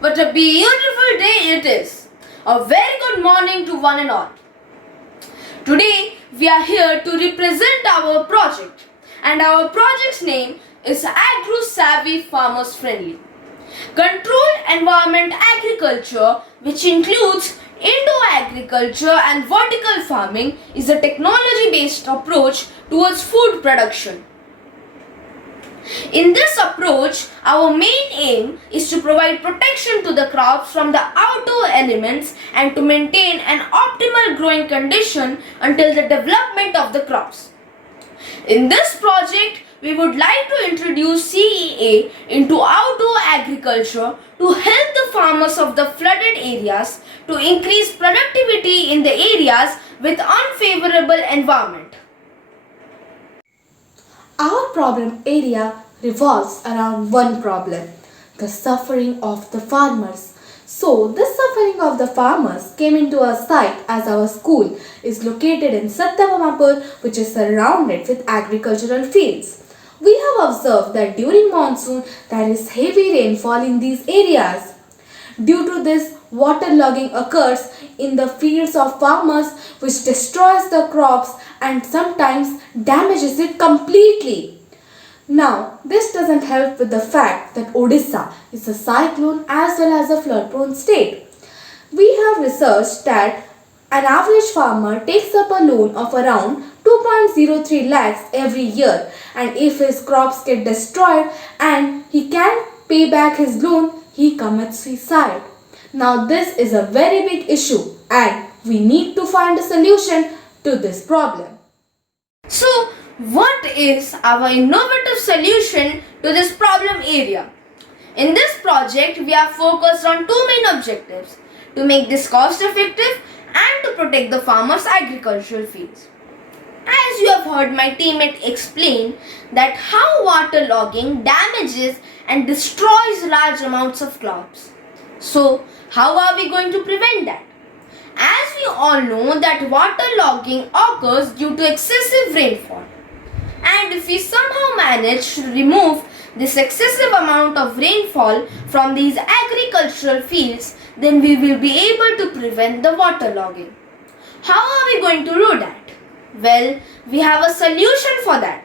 What a beautiful day it is! A very good morning to one and all. Today we are here to represent our project, and our project's name is Agro Savvy Farmers Friendly. Controlled environment agriculture, which includes indoor agriculture and vertical farming, is a technology based approach towards food production. In this approach, our main aim is to provide protection to the crops from the outdoor elements and to maintain an optimal growing condition until the development of the crops. In this project, we would like to introduce CEA into outdoor agriculture to help the farmers of the flooded areas to increase productivity in the areas with unfavorable environment. Our problem area revolves around one problem, the suffering of the farmers. So, this suffering of the farmers came into our sight as our school is located in Satyavamapur, which is surrounded with agricultural fields. We have observed that during monsoon there is heavy rainfall in these areas. Due to this, waterlogging occurs in the fields of farmers, which destroys the crops and sometimes damages it completely. Now, this doesn't help with the fact that Odisha is a cyclone as well as a flood prone state. We have researched that an average farmer takes up a loan of around 2.03 lakhs every year, and if his crops get destroyed and he can't pay back his loan, he commits suicide. Now, this is a very big issue and we need to find a solution to this problem. So, what is our innovative solution to this problem area? In this project, we are focused on two main objectives: to make this cost effective and to protect the farmers' agricultural fields. As you have heard my teammate explain that how waterlogging damages and destroys large amounts of crops. So, how are we going to prevent that? As we all know that waterlogging occurs due to excessive rainfall. And if we somehow manage to remove this excessive amount of rainfall from these agricultural fields, then we will be able to prevent the waterlogging. How are we going to do that? Well, we have a solution for that.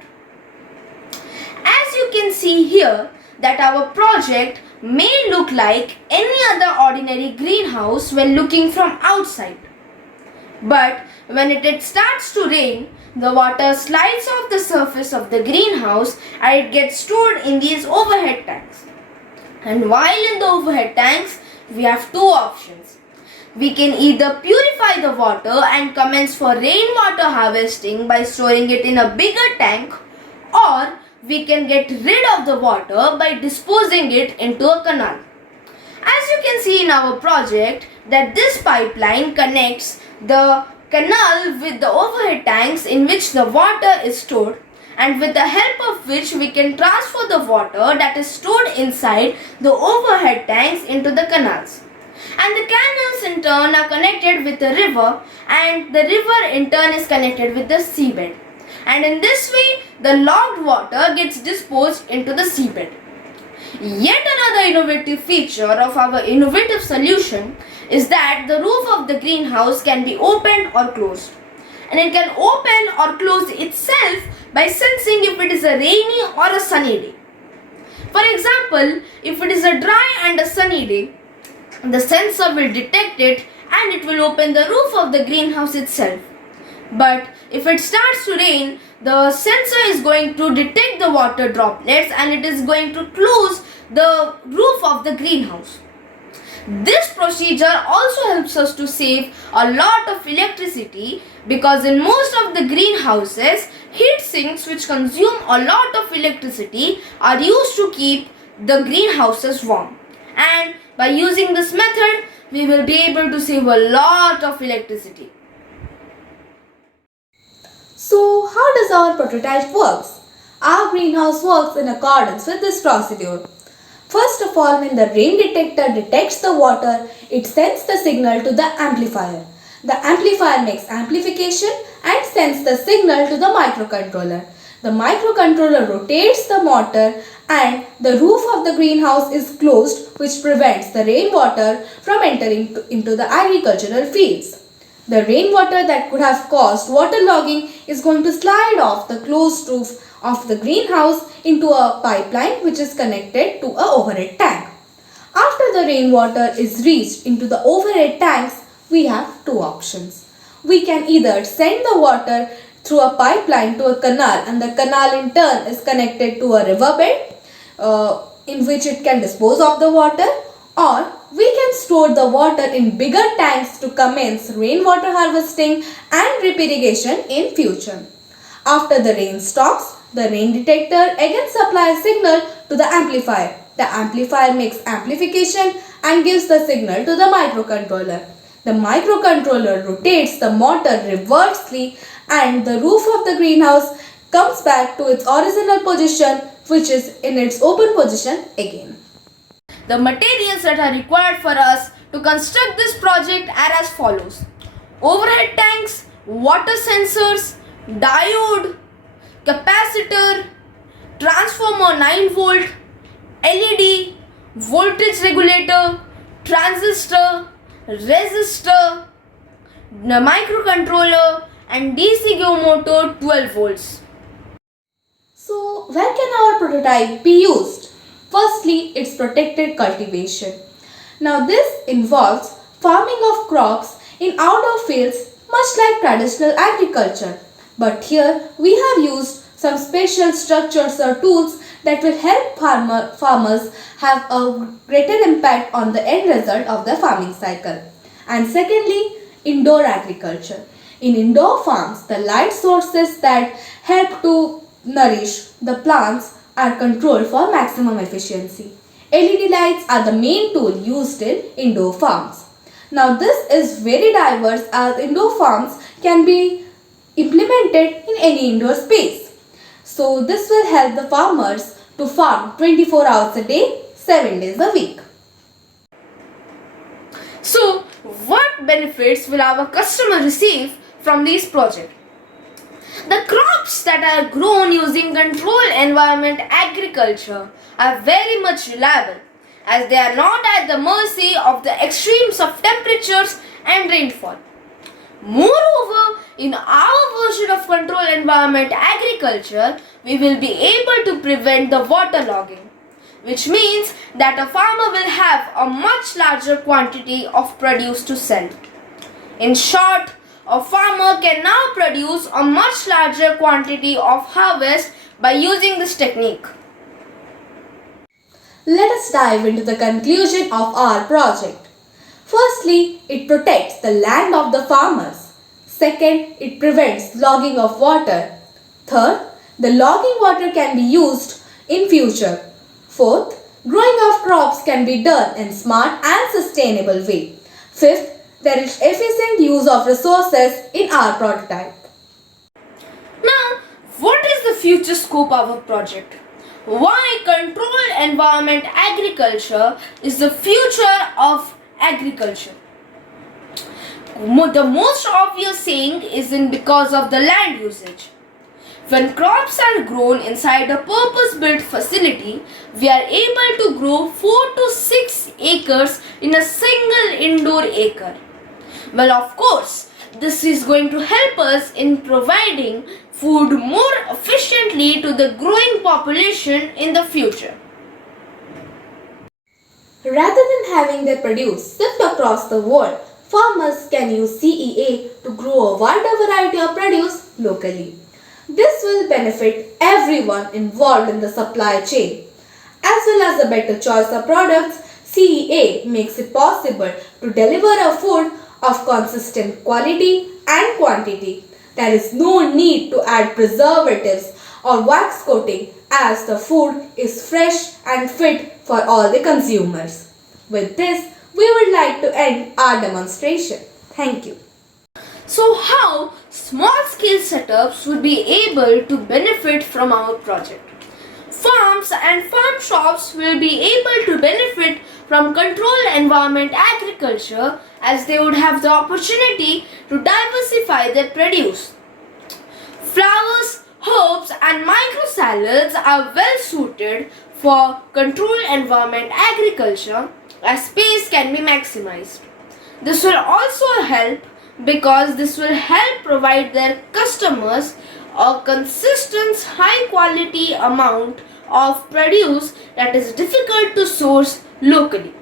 As you can see here, that our project may look like any other ordinary greenhouse when looking from outside. But when it starts to rain, the water slides off the surface of the greenhouse and it gets stored in these overhead tanks. And while in the overhead tanks, we have two options. We can either purify the water and commence for rainwater harvesting by storing it in a bigger tank, or we can get rid of the water by disposing it into a canal. As you can see in our project, that this pipeline connects the canal with the overhead tanks in which the water is stored, and with the help of which we can transfer the water that is stored inside the overhead tanks into the canals. And the canals in turn are connected with the river, and the river in turn is connected with the seabed. And in this way, the logged water gets disposed into the seabed. Yet another innovative feature of our innovative solution is that the roof of the greenhouse can be opened or closed. And it can open or close itself by sensing if it is a rainy or a sunny day. For example, if it is a dry and a sunny day, the sensor will detect it and it will open the roof of the greenhouse itself. But if it starts to rain, the sensor is going to detect the water droplets and it is going to close the roof of the greenhouse. This procedure also helps us to save a lot of electricity, because in most of the greenhouses, heat sinks which consume a lot of electricity are used to keep the greenhouses warm. And by using this method, we will be able to save a lot of electricity. So, how does our prototype works? Our greenhouse works in accordance with this procedure. First of all, when the rain detector detects the water, it sends the signal to the amplifier. The amplifier makes amplification and sends the signal to the microcontroller. The microcontroller rotates the motor and the roof of the greenhouse is closed, which prevents the rainwater from entering into the agricultural fields. The rainwater that could have caused waterlogging is going to slide off the closed roof of the greenhouse into a pipeline which is connected to a overhead tank. After the rainwater is reached into the overhead tanks, we have two options. We can either send the water through a pipeline to a canal, and the canal in turn is connected to a riverbed in which it can dispose of the water, or we can store the water in bigger tanks to commence rainwater harvesting and drip irrigation in future. After the rain stops, the rain detector again supplies signal to the amplifier. The amplifier makes amplification and gives the signal to the microcontroller. The microcontroller rotates the motor reversely and the roof of the greenhouse comes back to its original position, which is in its open position again. The materials that are required for us to construct this project are as follows: overhead tanks, water sensors, diode, capacitor, transformer 9 volt, LED, voltage regulator, transistor, resistor, the microcontroller and DC GO motor 12 volts. So, where can our prototype be used? Firstly, it's protected cultivation. Now, this involves farming of crops in outdoor fields much like traditional agriculture. But here we have used some special structures or tools that will help farmers have a greater impact on the end result of the farming cycle. And secondly, indoor agriculture. In indoor farms, the light sources that help to nourish the plants are controlled for maximum efficiency. LED lights are the main tool used in indoor farms. Now this is very diverse as indoor farms can be implemented in any indoor space. So this will help the farmers to farm 24 hours a day, 7 days a week. So, what benefits will our customer receive from this project? The crops that are grown using controlled environment agriculture are very much reliable, as they are not at the mercy of the extremes of temperatures and rainfall. Moreover, in our version of controlled environment agriculture, we will be able to prevent the waterlogging, which means that a farmer will have a much larger quantity of produce to sell. In short, a farmer can now produce a much larger quantity of harvest by using this technique. Let us dive into the conclusion of our project. Firstly, it protects the land of the farmers. Second, it prevents logging of water. Third, the logging water can be used in future. Fourth, growing of crops can be done in smart and sustainable way. Fifth, there is efficient use of resources in our prototype. Now, what is the future scope of our project? Why controlled environment agriculture is the future of agriculture? The most obvious saying is because of the land usage. When crops are grown inside a purpose-built facility, we are able to grow 4 to 6 acres in a single indoor acre. Well, of course, this is going to help us in providing food more efficiently to the growing population in the future. Rather than having their produce shipped across the world, farmers can use CEA to grow a wider variety of produce locally. This will benefit everyone involved in the supply chain. As well as a better choice of products, CEA makes it possible to deliver a food of consistent quality and quantity. There is no need to add preservatives or wax coating as the food is fresh and fit for all the consumers. With this, we would like to end our demonstration. Thank you. So, how small scale setups would be able to benefit from our project? Farms and farm shops will be able to benefit from controlled environment agriculture as they would have the opportunity to diversify their produce. Flowers, Herbs and micro salads are well suited for controlled environment agriculture as space can be maximized. This will also help because this will help provide their customers a consistent high quality amount of produce that is difficult to source locally.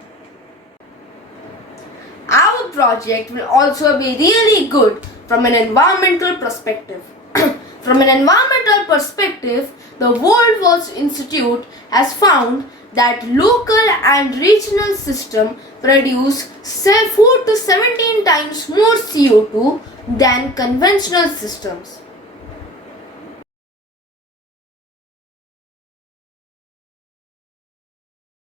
Our project will also be really good from an environmental perspective. From an environmental perspective, the World Watch Institute has found that local and regional systems produce 4 to 17 times more CO2 than conventional systems.